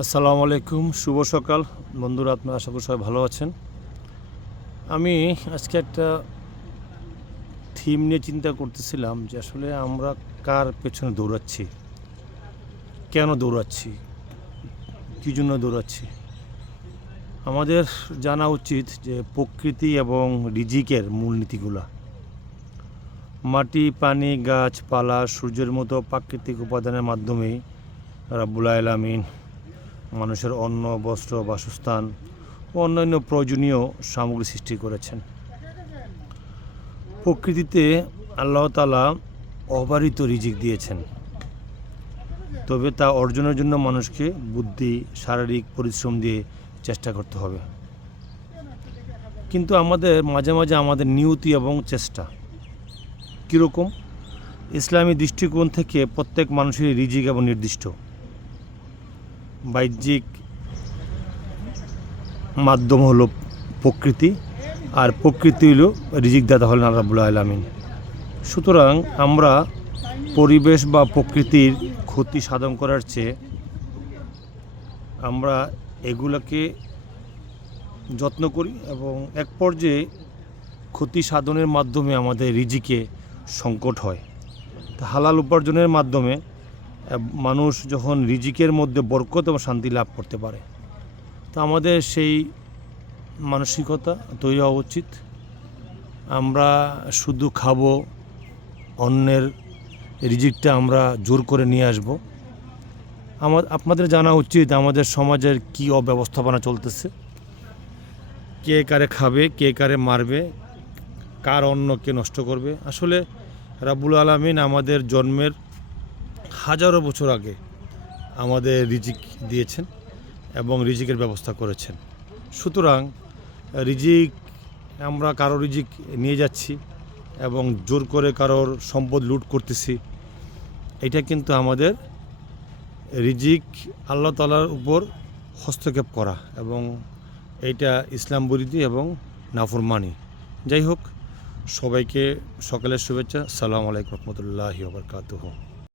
আসসালামু আলাইকুম, শুভ সকাল বন্ধুরা। আপনারা আশা করি সবাই ভালো আছেন। আমি আজকে একটা থিম নিয়ে চিন্তা করতেছিলাম যে আসলে আমরা কার পেছনে দৌড়াচ্ছি, কেন দৌড়াচ্ছি, কী জন্য দৌড়াচ্ছি। আমাদের জানা উচিত যে প্রকৃতি এবং রিজিকের মূলনীতিগুলা, মাটি, পানি, গাছপালা, সূর্যের মতো প্রাকৃতিক উপাদানের মাধ্যমেই রাব্বুল আলামিন মানুষের অন্ন, বস্ত্র, বাসস্থান ও অন্যান্য প্রয়োজনীয় সামগ্রী সৃষ্টি করেছেন। প্রকৃতিতে আল্লাহ তাআলা অবারিত রিজিক দিয়েছেন, তবে তা অর্জনের জন্য মানুষকে বুদ্ধি, শারীরিক পরিশ্রম দিয়ে চেষ্টা করতে হবে। কিন্তু আমাদের মাঝে মাঝে আমাদের নিয়তি এবং চেষ্টা কীরকম। ইসলামী দৃষ্টিকোণ থেকে প্রত্যেক মানুষেরই রিজিক এবং নির্দিষ্ট বাহ্যিক মাধ্যম হলো প্রকৃতি, আর প্রকৃতি হলো রিজিক দাতা হলেন আল্লাহ রাব্বুল আলামিন। সুতরাং আমরা পরিবেশ বা প্রকৃতির ক্ষতি সাধন করার চেয়ে আমরা এগুলোকে যত্ন করি এবং এক পর্যায়ে ক্ষতি সাধনের মাধ্যমে আমাদের রিজিকে সংকট হয়। তা হালাল উপার্জনের মাধ্যমে মানুষ যখন রিজিকের মধ্যে বরকত এবং শান্তি লাভ করতে পারে, তো আমাদের সেই মানসিকতা তৈরি হওয়া উচিত। আমরা শুধু খাবো, অন্যের রিজিকটা আমরা জোর করে নিয়ে আসব। আপনাদের জানা উচিত আমাদের সমাজের কী অব্যবস্থাপনা চলতেছে, কে কারে খাবে, কে কারে মারবে, কার অন্ন কে নষ্ট করবে। আসলে রাব্বুল আলামিন আমাদের জন্মের হাজারো বছর আগে আমাদের রিজিক দিয়েছেন এবং রিজিকের ব্যবস্থা করেছেন। সুতরাং রিজিক, আমরা কারো রিজিক নিয়ে যাচ্ছি এবং জোর করে কারোর সম্পদ লুট করতেছি, এটা কিন্তু আমাদের রিজিক আল্লাহ তাআলার উপর হস্তক্ষেপ করা এবং এইটা ইসলাম বিরোধী এবং নাফরমানি। যাই হোক, সবাইকে সকালের শুভেচ্ছা। আসসালামু আলাইকুম রহমতুল্লাহি ওয়া বারাকাতুহু।